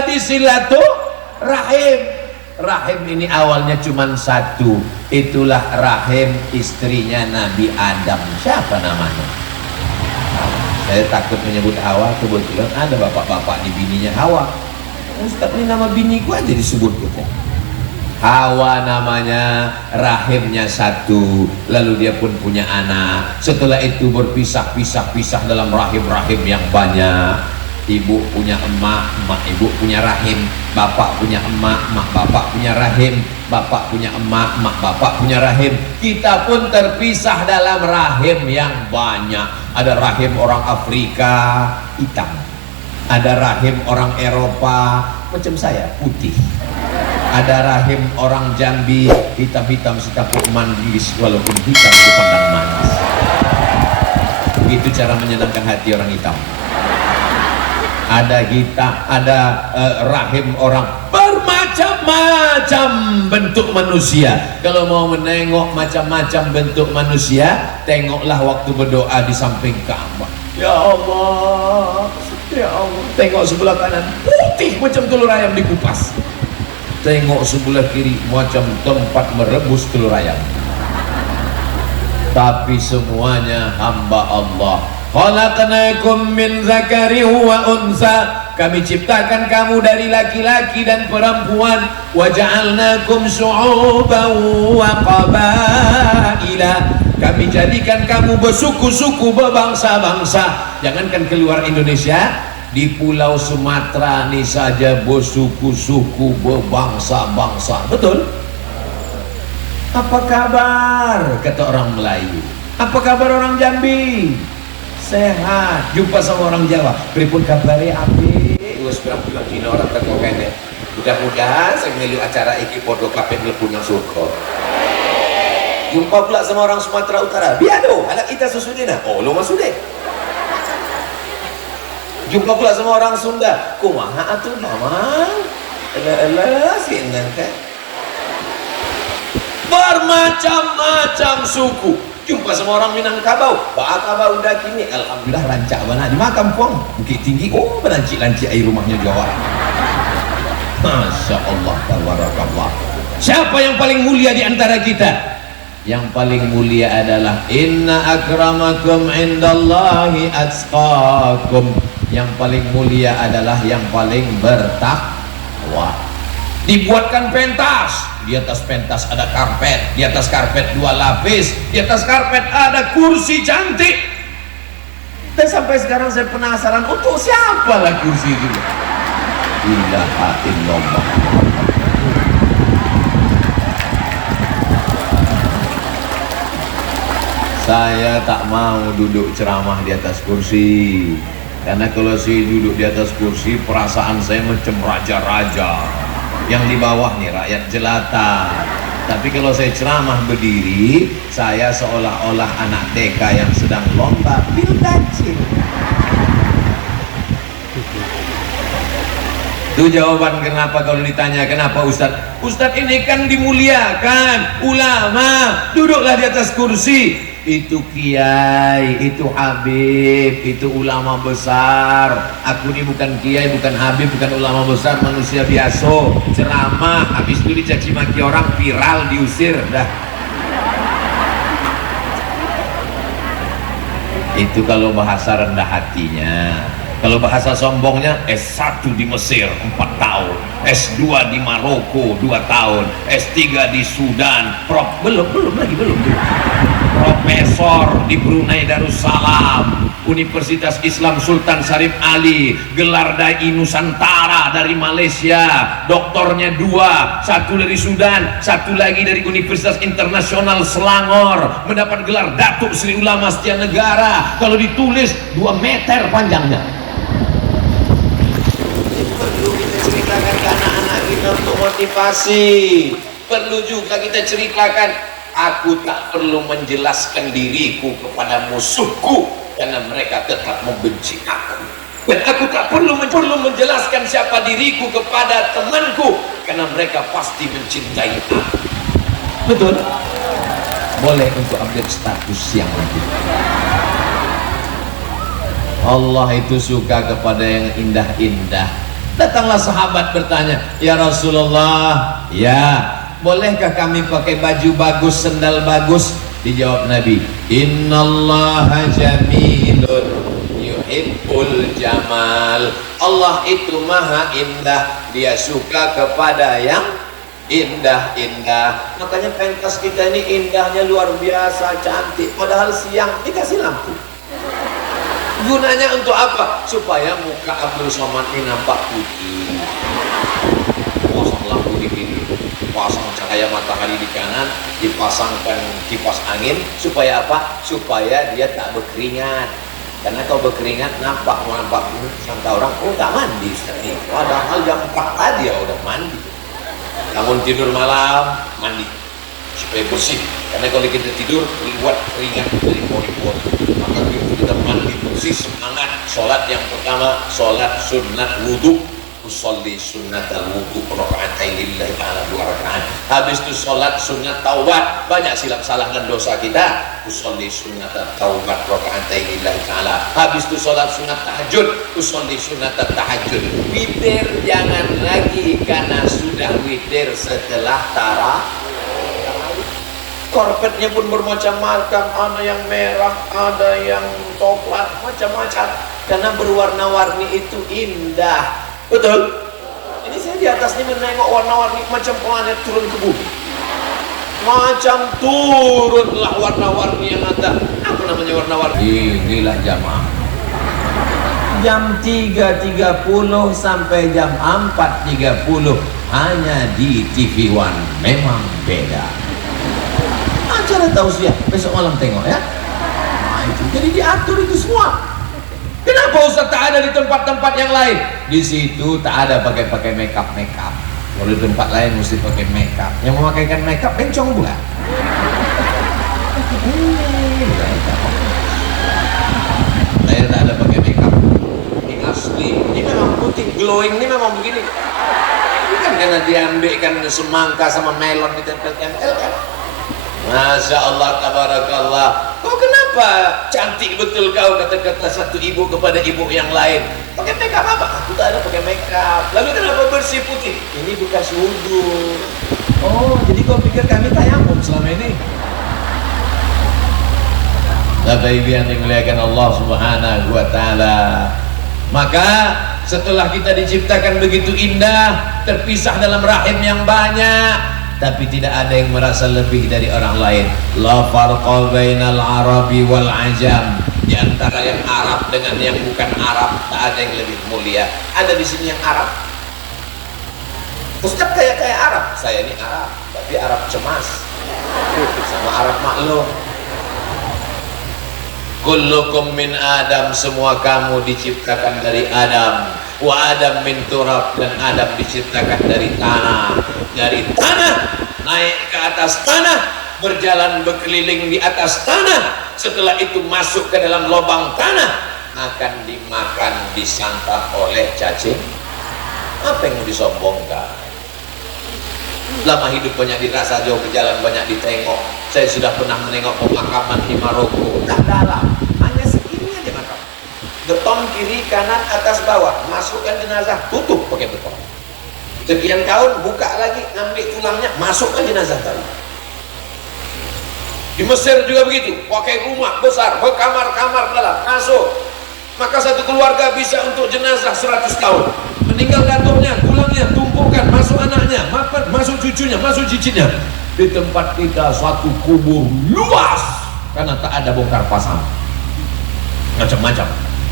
tali silaturahim. Rahim ini awalnya cuma satu, itulah rahim istrinya Nabi Adam. Siapa namanya? Saya takut menyebut Hawa, kebetulan ada bapak-bapak di bininya Hawa. Ustaz, ini nama biniku aja disebut gitu. Hawa namanya, rahimnya satu, lalu dia pun punya anak. Setelah itu berpisah dalam rahim-rahim yang banyak. Ibu punya emak, emak ibu punya rahim. Bapak punya emak, emak bapak punya rahim. Bapak punya emak, emak bapak punya rahim. Kita pun terpisah dalam rahim yang banyak. Ada rahim orang Afrika, hitam. Ada rahim orang Eropa, macam saya, putih. Ada rahim orang Jambi, hitam-hitam setapuk manis, walaupun hitam itu pandang manis. Begitu cara menyenangkan hati orang hitam. Ada rahim orang bermacam-macam bentuk manusia. Kalau mau menengok macam-macam bentuk manusia, tengoklah waktu berdoa di samping Ka'bah. Ya Allah, ya Allah. Tengok sebelah kanan putih macam telur ayam dikupas. Tengok sebelah kiri macam tempat merebus telur ayam. Tapi semuanya hamba Allah. Khalaqnakum min dzakari wa unsa. Kami ciptakan kamu dari laki-laki dan perempuan. Wa ja'alnakum syu'uban wa qabaila. Kami jadikan kamu bersuku-suku, berbangsa-bangsa. Jangankan keluar Indonesia, di Pulau Sumatera ini saja bersuku-suku, berbangsa-bangsa. Betul? Apa kabar? Kata orang Melayu. Apa kabar orang Jambi? Sehat. Jumpa sama orang Jawa, pripun kabare api? Wes pirang-pirang dina orang teko kene. Mudah-mudahan sing melu acara iki padha kabeh mlebu nang surga. Jumpa pula sama orang Sumatera Utara. Biado, anak kita susudina. Oh, lo masude. Jumpa pula sama orang Sunda. Kumaha atuh mamang? Elah sieun teh. Bermacam-macam suku. Jumpa sama orang Minangkabau, Pak Kabau udah kini, alhamdulillah rancak mana di makam puang, Bukit Tinggi, oh berancik-lancik air rumahnya Jawa. Masya Allah, tabarakallah. Siapa yang paling mulia di antara kita? Yang paling mulia adalah inna akramakum indallahi atqakum. Yang paling mulia adalah yang paling bertakwa. Dibuatkan pentas, di atas pentas ada karpet, di atas karpet 2 lapis, di atas karpet ada kursi cantik. Dan sampai sekarang saya penasaran, untuk siapa lah kursi itu? Ilaha illallah. Saya tak mau duduk ceramah di atas kursi, karena kalau saya duduk di atas kursi, perasaan saya macam raja-raja. Yang di bawah nih rakyat jelata. Tapi kalau saya ceramah berdiri, saya seolah-olah anak TK yang sedang lomba bildacin. Itu jawaban kenapa kalau ditanya kenapa Ustadz. Ustadz ini kan dimuliakan, ulama, duduklah di atas kursi. Itu kiai, itu habib, itu ulama besar. Aku ini bukan kiai, bukan habib, bukan ulama besar, manusia biasa. Ceramah, habis itu dicaci maki orang, viral, diusir, dah. Itu kalau bahasa rendah hatinya. Kalau bahasa sombongnya, S1 di Mesir 4 tahun, S2 di Maroko 2 tahun, S3 di Sudan, belum. Profesor di Brunei Darussalam, Universitas Islam Sultan Syarif Ali, gelar Dai Nusantara dari Malaysia, doktornya 2, 1 dari Sudan, 1 lagi dari Universitas Internasional Selangor, mendapat gelar Datuk Sri Ulama Setia Negara. Kalau ditulis 2 meter panjangnya. Perlu kita ceritakan ke anak-anak kita untuk motivasi. Perlu juga kita ceritakan, aku tak perlu menjelaskan diriku kepada musuhku karena mereka tetap membenci aku. Dan aku tak perlu menjelaskan siapa diriku kepada temanku karena mereka pasti mencintai aku. Betul? Boleh untuk update status yang lagi. Allah itu suka kepada yang indah-indah. Datanglah sahabat bertanya, ya Rasulullah, ya bolehkah kami pakai baju bagus, sendal bagus? Dijawab Nabi, innallaha jamilun yuhibbul jamal. Allah itu maha indah, dia suka kepada yang indah-indah. Makanya pentas kita ini indahnya luar biasa, cantik, padahal siang dikasih lampu. Gunanya untuk apa? Supaya muka Abdul Somad ini nampak putih. Pasang lampu di kiri, pasang cahaya matahari di kanan, dipasangkan kipas angin. Supaya apa? Supaya dia tak berkeringat. Karena kalau berkeringat nampak sangka orang, oh tak mandi Ustaz. Padahal jam 4 tadi ya udah mandi. Namun tidur malam mandi supaya bersih. Karena kalau kita tidur keluar keringat dari pori-pori, maka kita mandi bersih, semangat. Sholat yang pertama, sholat sunat wudhu. Usolli sunnatal wudhu raka'atain lillahi ta'ala 2 rakaat. Habis itu sholat sunat taubat. Banyak silap salahkan dosa kita. Usolli sunnatal taubat raka'atain lillahi ta'ala. Habis itu sholat sunat tahajud. Usolli sunnatal tahajud. Witir jangan lagi, karena sudah witir setelah tarawih. Karpetnya pun bermacam-macam, ada yang merah, ada yang coklat, macam-macam. Karena berwarna-warni itu indah. Betul? Ini saya di atas ini menengok warna-warni macam planet turun ke bumi. Macam turunlah warna-warni yang ada. Apa namanya warna-warni? Inilah jamaah. Jam 3.30 sampai jam 4.30 hanya di TV One. Memang beda. Acara tausiah besok malam tengok ya. Nah, itu jadi diatur itu semua. Kenapa Ustaz tak ada di tempat-tempat yang lain? Di situ tak ada pakai makeup. Kalau di tempat lain mesti pakai makeup. Yang memakaikan makeup bencong bukan? Saya tak ada pakai makeup. Ini asli. Ini memang putih, glowing ini memang begini. Bukan karena diambilkan semangka sama melon ditempel-tempel kan? Masya Allah, tabarakallah. Kau kenapa cantik betul kau, kata-kata satu ibu kepada ibu yang lain. Pakai makeup apa? Aku tak ada pakai makeup. Lalu kenapa bersih putih? Ini bekas wudhu. Oh, jadi kau pikir kami tayamum selama ini? Bapak Ibu yang dimuliakan Allah Subhanahu wa Ta'ala. Maka setelah kita diciptakan begitu indah, terpisah dalam rahim yang banyak, tapi tidak ada yang merasa lebih dari orang lain. La farqa bainal arabi wal ajam. Di antara yang Arab dengan yang bukan Arab, tak ada yang lebih mulia. Ada di sini yang Arab. Ustaz kayak Arab. Saya ini Arab, tapi Arab cemas. Sama Arab maklum. Kullukum min Adam, semua kamu diciptakan dari Adam. Wa Adam min turab, dan Adam diciptakan dari tanah. Dari tanah naik ke atas tanah, berjalan berkeliling di atas tanah. Setelah itu masuk ke dalam lubang tanah, akan dimakan, disantap oleh cacing. Apa yang mau disombongkan? Lama hidup banyak dirasa, jauh berjalan banyak ditengok. Saya sudah pernah menengok pemakaman di Maroko. Tak dalam, hanya segini aja makam. Beton kiri kanan atas bawah, masukkan jenazah, tutup pakai beton. Sekian tahun buka lagi, ambil tulangnya, masukkan jenazah tadi. Di Mesir juga begitu, pakai rumah besar, berkamar-kamar dalam, masuk. Maka satu keluarga bisa untuk jenazah 100 tahun. Meninggal datuknya, tulangnya, tumpukan, masuk anaknya, masuk cucunya, masuk cicitnya. Di tempat kita suatu kubur luas, karena tak ada bongkar pasang. Macam-macam.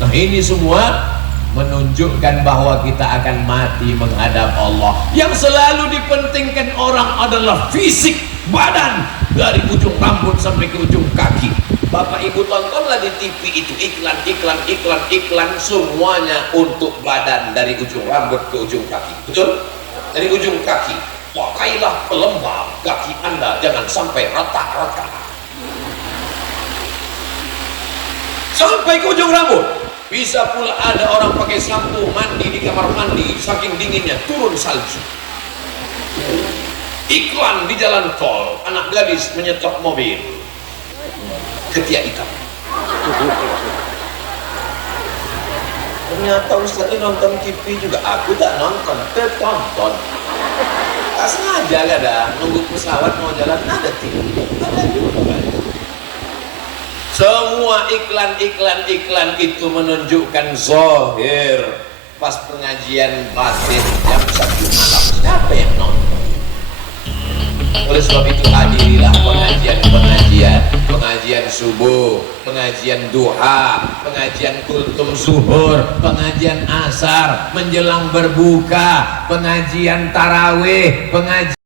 Nah ini semua menunjukkan bahwa kita akan mati menghadap Allah. Yang selalu dipentingkan orang adalah fisik badan, dari ujung rambut sampai ke ujung kaki. Bapak Ibu tontonlah di TV itu iklan semuanya untuk badan, dari ujung rambut ke ujung kaki. Betul? Dari ujung kaki, pakailah pelembab kaki Anda, jangan sampai retak-retak. Sampai ke ujung rambut. Bisa pula ada orang pakai sampo mandi di kamar mandi, saking dinginnya turun salju. Iklan di jalan tol, anak gadis menyetop mobil, ketiak hitam. Ternyata Ustaz ini nonton TV juga, aku tak nonton, tertonton. Tak sengaja kadang, nunggu pesawat mau jalan, ada TV, ada juga. Semua iklan itu menunjukkan zahir. Pas pengajian batin jam 1 malam, siapa yang nonton? Oleh sebab itu hadirilah pengajian subuh, pengajian duha, pengajian kultum zuhur, pengajian asar, menjelang berbuka, pengajian tarawih, pengajian